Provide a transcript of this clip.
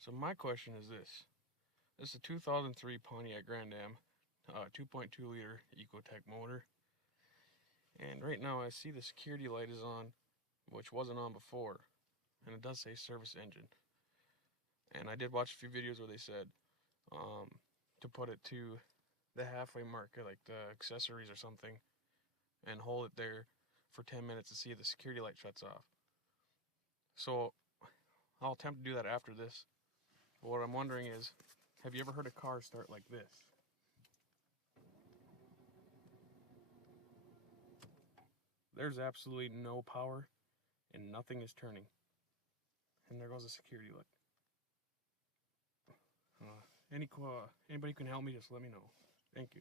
So my question is this. This is a 2003 Pontiac Grand Am, 2.2 liter ecotech motor. And right now I see the security light is on, which wasn't on before. And it does say service engine. And I did watch a few videos where they said to put it to the halfway mark, like the accessories or something, and hold it there for 10 minutes to see if the security light shuts off. So I'll attempt to do that after this. But what I'm wondering is, have you ever heard a car start like this? There's absolutely no power and nothing is turning. And there goes the security light. Anybody who can help me, just let me know. Thank you.